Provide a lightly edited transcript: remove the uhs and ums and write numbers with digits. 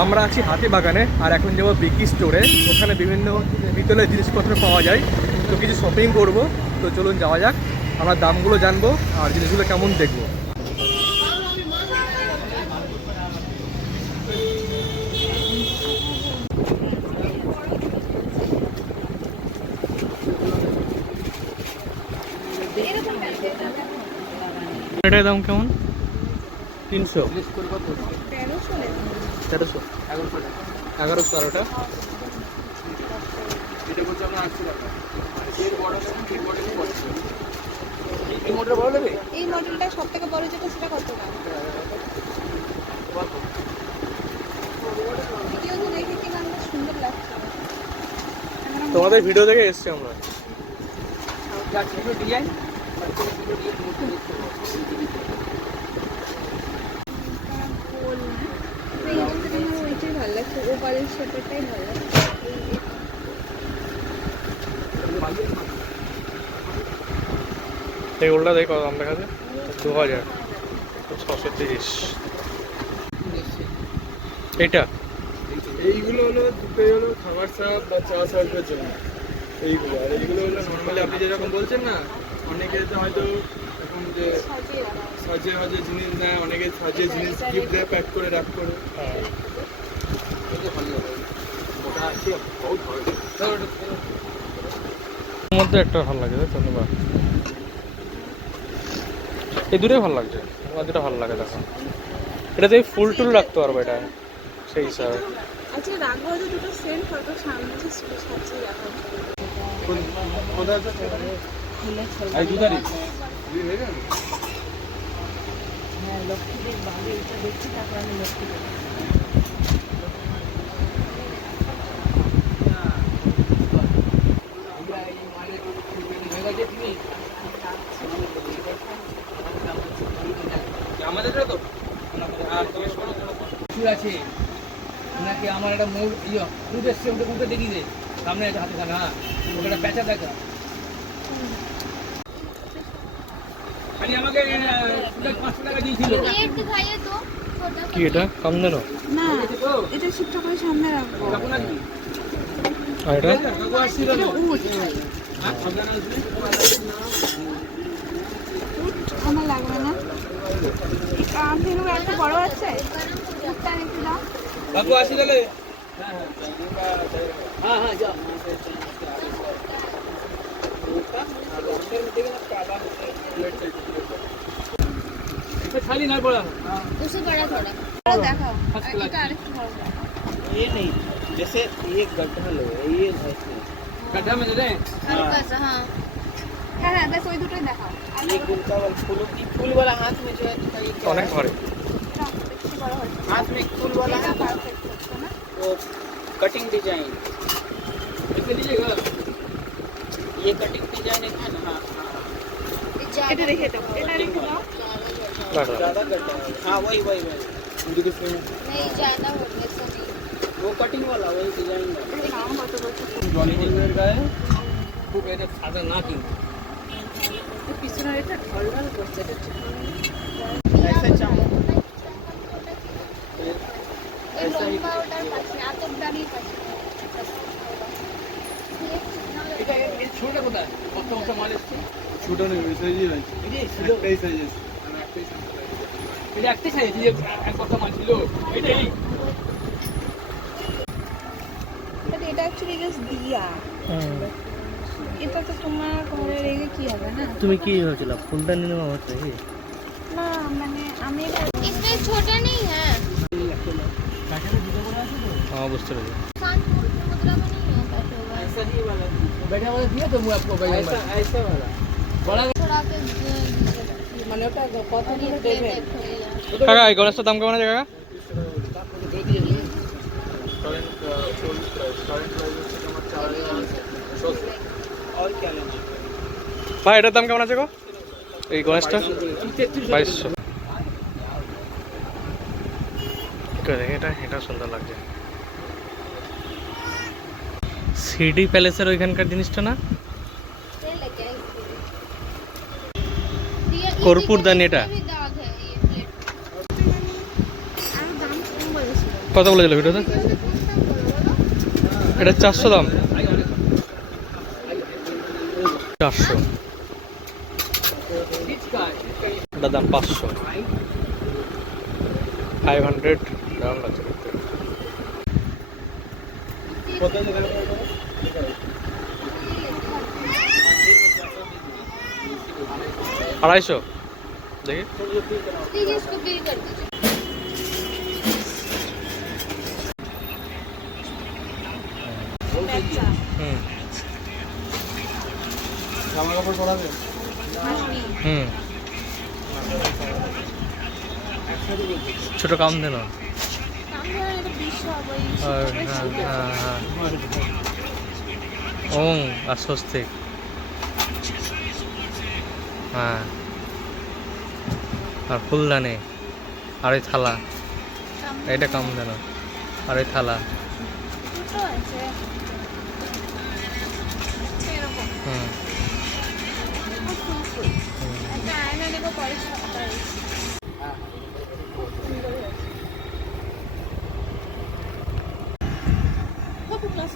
আমরা আছি হাতিবাগানে আর এখন যাবো বিকি স্টোরে। ওখানে বিভিন্ন বিদ্যালয়ের জিনিসপত্র পাওয়া যায়, তো কিছু শপিং করব। তো চলুন যাওয়া যাক, আমরা দামগুলো জানবো আর জিনিসগুলো কেমন দেখবো। এটার দাম কেমন? 300, 1300, 1100। আর ওটা এই মডেলটা ভালো লাগে। এই মডেলটা সবথেকে বড় যেটা সেটা কত দাম? ভিডিওতে দেখে কি নাম সুন্দর লাগছে। তোমাদের ভিডিও দেখে এসেছি আমরা। ডিজাইন ওইটাই ভালো লাগছে, ওপারের শেপটাই ভালো লাগছে। এই ওলটা দেখো দাম দেখাচ্ছে 2000, 630। এটা এইগুলো হলো দুটোই হলো খাবার সাপ বা চা সার্ভের জন্য এইগুলো। আর এইগুলো হলো নর্মালি আপনি যেরকম বলছেন না, অনেকে তো হয়তো এখন যে সাজিয়ে সাজিয়ে জিনিস নেয়, অনেকে সাজিয়ে জিনিস গিফট দেয় প্যাক করে র্যাপ করে। হ্যাঁ মধ্যে একটা ভালো লাগে, ধন্যবাদ। এই দুটোই ভালো লাগছে, আমার দুটো ভালো লাগে। দেখো এটাতে ফুল টুল রাখতে পারবো, এটা সেই হিসাবে। আচ্ছা রাখবো যে দুটো সেন্ট ফটো সামনে যে সাজিয়ে রাখা এই দুধারি হ্যাঁ লক্ষ্মীদের বাড়ি এটা দেখছি, তারপর আমি লক্ষ্মীদের আমাদের তো আছে নাকি আমার একটা মৌল উঠ এসছে, ওটা উঠে দেখি যে সামনে আছে হাতে থাকা। হ্যাঁ ওটা একটা প্যাঁচা দেখা খালি আমাকে 500 টাকা দিয়েছিল। কি এটা কম দেন না, এটা শিফট করে সামনে রাখবো। আর এটা এটা উট, আমার লাগবে না। আমি একটা বড় আছে, উটটা একটু দাও। বাবু আসি তাহলে। হ্যাঁ হ্যাঁ যাও खाली नहीं पड़ा उससे बड़ा थोड़ा देखाओ, এটা আরেকটু বড় দাও। ये नहीं, जैसे ये गड्ढा लो, ये है गड्ढा में दे दें। हल्का सा हाँ হ্যাঁ হ্যাঁ बस ওই দুটোই দেখাও। ये गुलका वाला फूल वाला हाथ में जो है ये क्या অনেক है? ঘরে বেশি বড় হচ্ছে हाथ में एक फूल वाला এটা है পারফেক্ট হচ্ছে না। वो कटिंग डिजाइन, इसमें लीजिएगा ये कटिंग डिजाइन है ना। हाँ এটা রেখে দাও, এটা রেখে দাও। কাটা ज्यादा गड्ढा है। हाँ वही वही वही नहीं ज्यादा हो गया सभी। वो कटिंग वाला वही डिजाइन है। এটা নাম কত বলছো? जॉलीवुड का है खूब এটা সাদা না কিন্তু পিছনে এটা ঢলঢল করছে দেখছো। ऐसे चाहो ऐसा ही ওটার পাশে আতপ দাঁড়িয়ে পাশে এটা এই ছোটটা কোথায় কত কত মাল এসছে ছোট নেই, ওই সাইজই আছে। এই ছিল এই সাইজ আছে। এটা একটা সাইজ দিয়ে এক কত মাল ছিল এটাই এটা অ্যাকচুয়ালি জাস্ট দিয়া। এটা তো তোমার ঘরে রেখে কি হবে না? তুমি কি ভাবছিল ফোনটা নিয়ে নেওয়া হচ্ছে কি না মানে আমি इसमें छोटा नहीं है, হ্যাঁ বুঝতে পেরেছি। मुद्रा में नहीं है बैठे हुआ, ऐसा ही वाला बैठा वाला दिया तो मैं आपको भाई ऐसा ऐसा वाला बड़ा थोड़ा के মানে ওটা কত ये করে দেবে কাকা এই গণেশটার দাম কেমন আছে কাকা? और क्या लेना ভাই এটার দাম কেমন আছে গো এই গণেশটা? 2200। এটা এটা সুন্দর লাগছে। সিডি প্যালেসের ওইখানকার জিনিসটা না, लेके आई কর্পূর দানি এটা। भी दाग है ये प्लेट। আর দাম কম বলেছিল। কত বলেছিল ভিডিওতে? এটা 400 দাম, 400। এটা দাম 500, 500 দাম লাগছে। আড়াইশো দেখি। दीजिए इसको बिल कर दीजिए। বাচ্চা হুম জামা কাপড় পরাবে আসবি হুম, ছোট কাম দেন। আমি এটা বিশ্ব হবে হ্যাঁ হ্যাঁ ওং আর স্বস্তিক। হ্যাঁ আর ফুলদানি আর এই থালা, এটা কাম দেন। আর এই থালা, দুটো আছে এরকম হুম ফুল একটা আয়না নেবো পরে সপ্তাহে কত প্লাস